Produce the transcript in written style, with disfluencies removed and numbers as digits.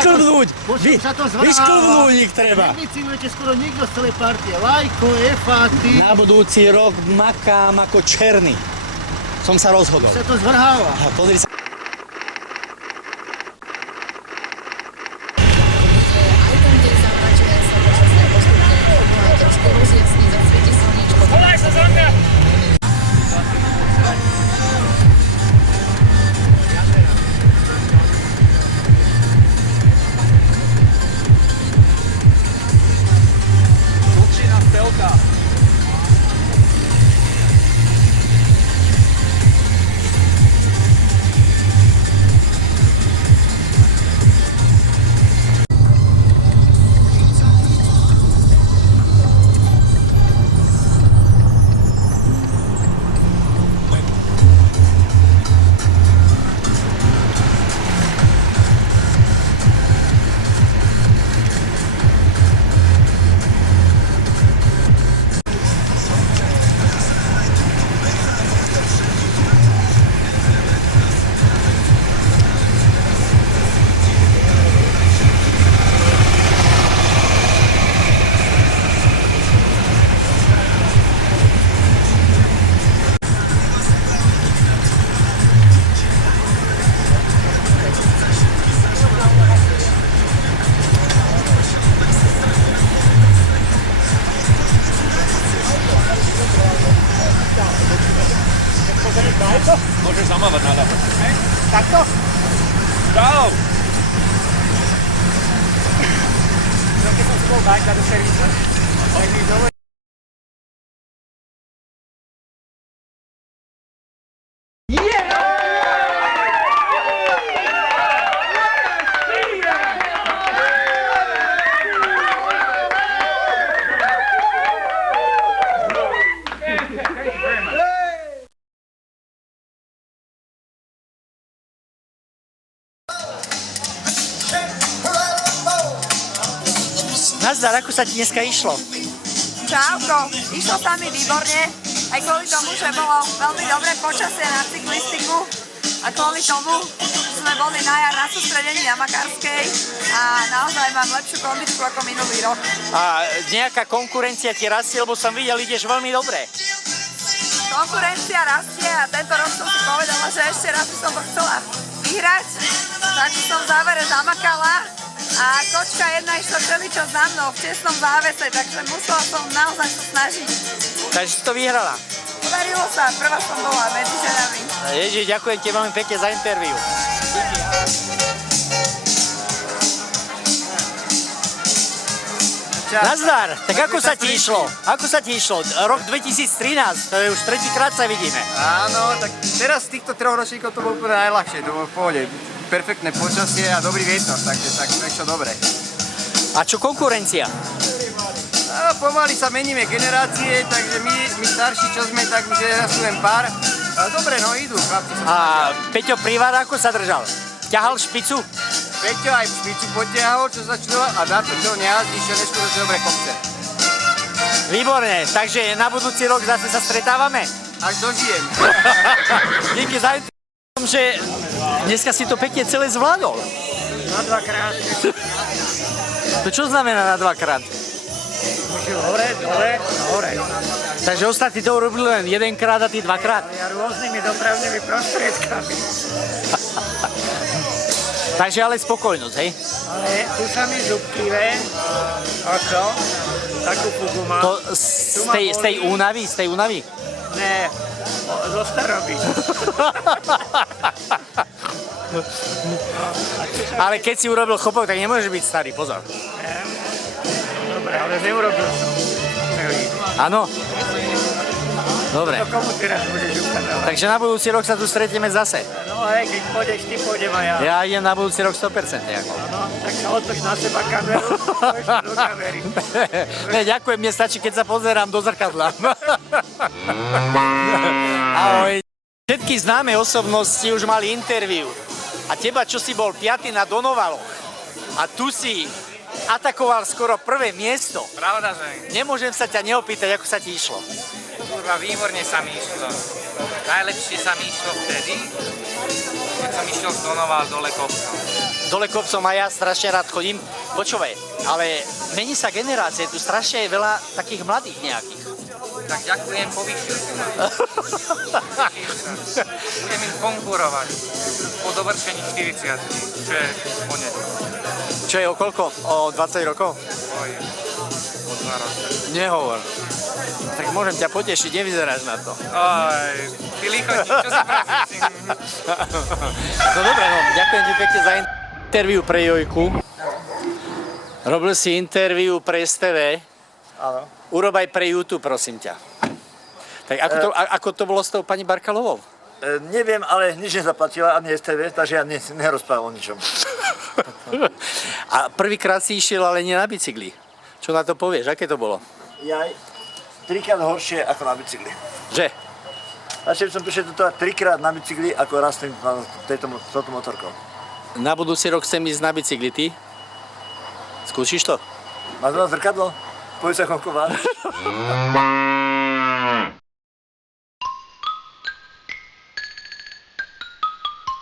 vyšklbnúť. Vyšklbnúť ich treba. Nevycinujete skoro nikto z celej partie. Lajko, Efa, ty. Na budúci rok makám ako černý. Som sa rozhodol. Sa to zvrháva. Pozri sa. Môžeš zamávať na ľavo. Takto? Čau! Keď som si bol bajka do servisu, tak mi dovolí. Nazdar, ako sa ti dneska išlo? Čauko, išlo sa mi výborne, aj kvôli tomu, že bolo veľmi dobré počasie na cyklistiku a kvôli tomu sme boli na jar na sústredení na Makarskej a naozaj mám lepšiu kondičku ako minulý rok. A nejaká konkurencia ti rastie, lebo som videl, ideš veľmi dobre. Konkurencia rastie a tento rok som si povedala, že ešte raz by som to chcela vyhrať, takže som v závere zamakala. A kočka jedna išla celý čas za mnou v tesnom závese, takže musela som naozaj sa snažiť. Takže si to vyhrala. Podarilo sa, prvá som bola medzi ženami. Ježiš, ďakujem ti veľmi pekne za interviu. Nazdar, tak ako sa ti išlo? Ako sa ti išlo? Rok 2013, to je už tretíkrát sa vidíme. Áno, tak teraz z týchto troch ročníkov to bolo úplne najľahšie, to bolo v pohode. Perfektné počasie a dobrý vietor, takže tak to dobre. A čo konkurencia? A pomaly sa meníme generácie, takže my starší, čo sme, tak už je len pár. Ale dobre, no idú, chlapci. A Peťo Privár ako sa držal? Ťahal špicu? Peťo aj špicu potiahol, čo sa čudilo, a na to, čo nejazdí, že neskutočne dobre kopce. Výborne, takže na budúci rok zase sa stretávame? Až dožijem. Díky za interviu, že dneska si to pekne celé zvládol. Na dvakrát. To čo znamená na dvakrát? Môžem hore, dole, hore. Takže ostatní to urobili len jedenkrát a ty dvakrát. Ja rôznymi dopravnými prostriedkami. Takže ale spokojnosť, hej? Ale tu sa mi zubkivé. Ako? Takú fugu mám. To z tej únavy? Z tej únavy? Ne, zo staroby. Ale keď si urobil chopok, tak nemôžeš byť starý, pozor. Dobre, ale neurobil som. Áno? Dobre. To komu teraz budeš ukázať? Takže na budúci rok sa tu stretneme zase. No hej, keď pôjdeš, ty pôjdem aj ja. Ja idem na budúci rok 100%. Ako. No, tak sa otoč na seba kameru, pôjdeš do kamery. Ne, ďakujem, mne stačí, keď sa pozerám do zrkadla. Ahoj. Všetky známe osobnosti už mali interviu. A teba, čo si bol 5. na Donovaloch a tu si atakoval skoro prvé miesto. Pravda, že? Nemôžem sa ťa neopýtať, ako sa ti išlo. Kurva, výborne sa mi išlo. Najlepšie sa mi išlo vtedy, keď som išiel z Donoval dole kopcom. dole kopcom a ja strašne rád chodím. Počúvaj, ale mení sa generácie, tu strašne je veľa takých mladých nejakých. Tak ďakujem, povýšil si ma. Budem im konkurovať po dovršení 40, čo je konec. Čo je o koľko? O 20 rokov? Oj, o 2 roky. Nehovor. Tak môžem ťa potešiť, nevyzeráš na to. Aj, ty lichotník, čo si pravíš? No dobre, no, ďakujem ti pekne za interviu pre Jojku. Robil si interviu pre STV. Áno. Urob aj pre YouTube, prosím ťa. Tak ako to bolo s tou pani Barkalovou? Neviem, ale nič nezaplatila, ani STV, takže ja nerozprávam o ničom. A prvýkrát si išiel, ale nie na bicykli. Čo na to povieš? Aké to bolo? Jaj, 3-krát horšie ako na bicykli. Že? Radšej som prišiel toto 3-krát na bicykli, ako raz na touto motorkou. Na budúci rok chcem ísť na bicykli, ty? Skúsiš to? Máš na zrkadlo? Poď sa konkovať.